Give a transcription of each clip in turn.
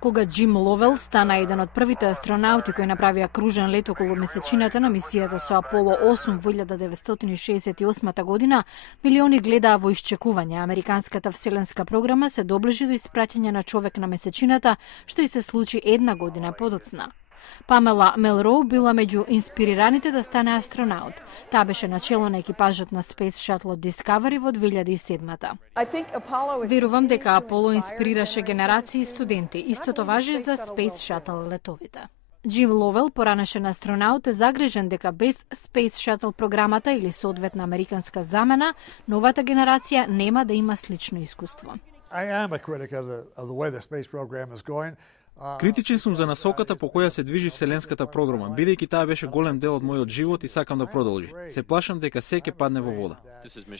Кога Џим Ловел стана еден од првите астронаути кои направија кружен лет околу месечината на мисијата со Аполо 8 во 1968 година, милиони гледаа во исчекување. Американската вселенска програма се доближи до испраќање на човек на месечината, што и се случи една година подоцна. Памела Мелроу била меѓу инспирираните да стане астронаут. Таа беше начело на екипажот на Space Shuttle Discovery во 2007-та. Верувам дека Аполо инспирираше генерации студенти. Истото важи за Space Shuttle летовите. Џим Ловел, поранешен астронаут, е загрижен дека без Space Shuttle програмата или соодветна американска замена, новата генерација нема да има слично искуство. Критичен сум за насоката по која се движи вселенската програма, бидејќи таа беше голем дел од мојот живот и сакам да продолжи. Се плашам дека се ќе падне во вода.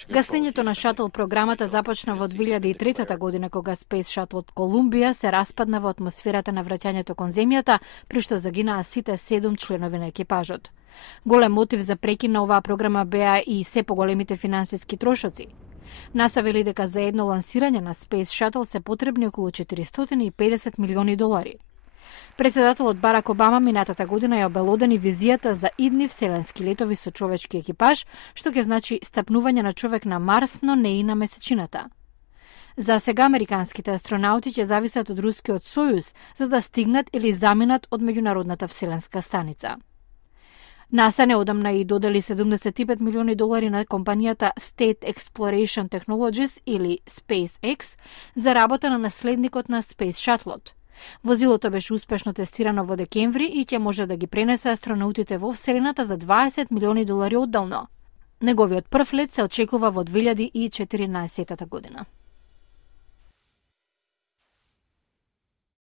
Гаснењето на шатл програмата започна во 2003 година, кога Space Shuttle од Колумбија се распадна во атмосферата на враќањето кон земјата, при што загинаа сите 7 членови на екипажот. Голем мотив за прекин на оваа програма беа и се поголемите финансиски трошоци. НАСА вели дека за едно лансирање на Space Shuttle се потребни околу 450 милиони долари. Председателот Барак Обама минатата година ја обелодени визијата за идни вселенски летови со човечки екипаж, што ќе значи стапнување на човек на Марс, но не и на месечината. За сега американските астронаути ќе зависат од рускиот Сојуз за да стигнат или заминат од меѓународната вселенска станица. НАСА неодамна и додели 75 милиони долари на компанијата State Exploration Technologies или SpaceX за работа на наследникот на Space Shuttle. Возилото беше успешно тестирано во декември и ќе може да ги пренесе астронаутите во Вселената за 20 милиони долари оддално. Неговиот прв лет се очекува во 2014 година.